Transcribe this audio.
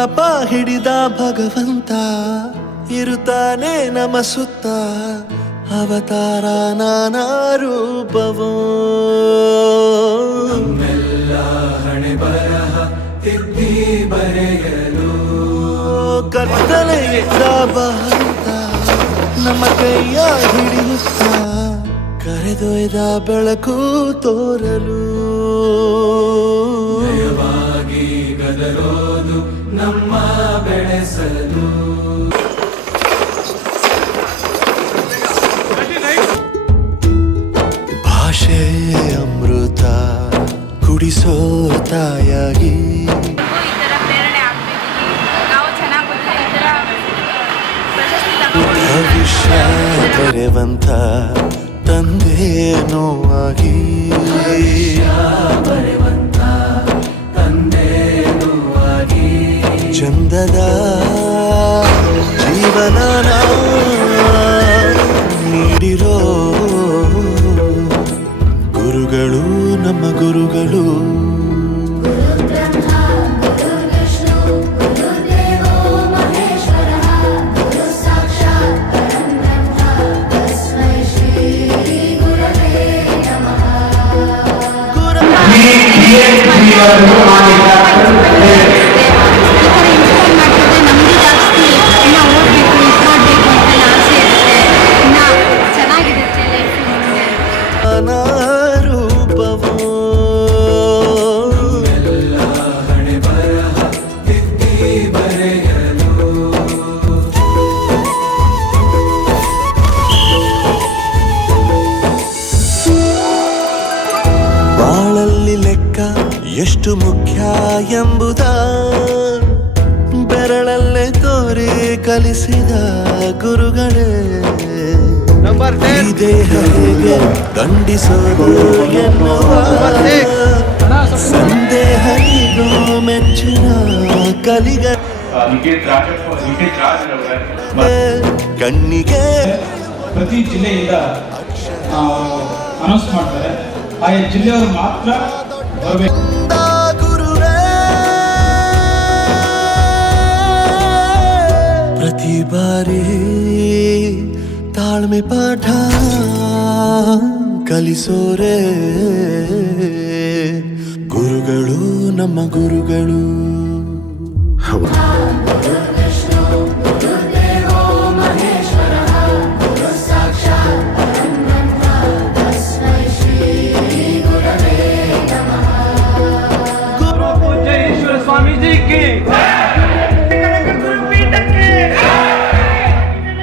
ಬಳಪ ಹಿಡಿದ ಭಗವಂತ ಇರುತ್ತಾನೆ ನಮ ಸುತ್ತ ಅವತಾರ ನಾನಾ ರೂಪವೋ ನಮ್ಮೆಲ್ಲ ಹಣೆ ಬರಹ ತಿದ್ದಿ ಬರೆಯಲು ಕತ್ತಲೆಯಿಂದ ಬಹಂತ ನಮ್ಮ ಕೈಯ ಹಿಡಿಯುತ್ತ ಕರೆದೊಯ್ದ ಬೆಳಕು ತೋರಲು ಭಯವಾಗಿ ಗದರೋದು ನಮ್ಮ ಬೆಳೆಸಲು ಭಾಷೆ ಅಮೃತ ಕುಡಿಸೋ ತಾಯಾಗಿ ಭವಿಷ್ಯ ಬರೆವಂತ ತಂದೇನೋ ಆಗಿ ಚಂದದ ಜೀವನ ನೀಡಿರೋ ಗುರುಗಳು ನಮ್ಮ ಗುರುಗಳು ಬಾಳಲ್ಲಿ ಲೆಕ್ಕ ಎಷ್ಟು ಮುಖ್ಯ ಎಂಬುದ ಬೆರಳಲ್ಲೇ ತೋರಿ ಕಲಿಸಿದ ಗುರುಗಳೇ ಈ ದೇಹ ಹೇಗೆ ದಂಡಿಸೋದು ಎನ್ನುವ ಸಂದೇಹನಿಗೂ ಮೆಚ್ಚಿನ ಕಲಿಗ ಕಣ್ಣಿಗೆ ಪ್ರತಿ ಜಿಲ್ಲೆಯಿಂದ ಅನೌನ್ಸ್ ಮಾಡ್ತಾರೆ ಆಯಾ ಜಿಲ್ಲೆಯವರು ಮಾತ್ರ ಬರಬೇಕು. ಗುರುವೇ ಪ್ರತಿ ಬಾರಿ ತಾಳ್ಮೆ ಪಾಠ ಕಲಿಸೋರೆ ಗುರುಗಳು ನಮ್ಮ ಗುರುಗಳು. स्वामी जी की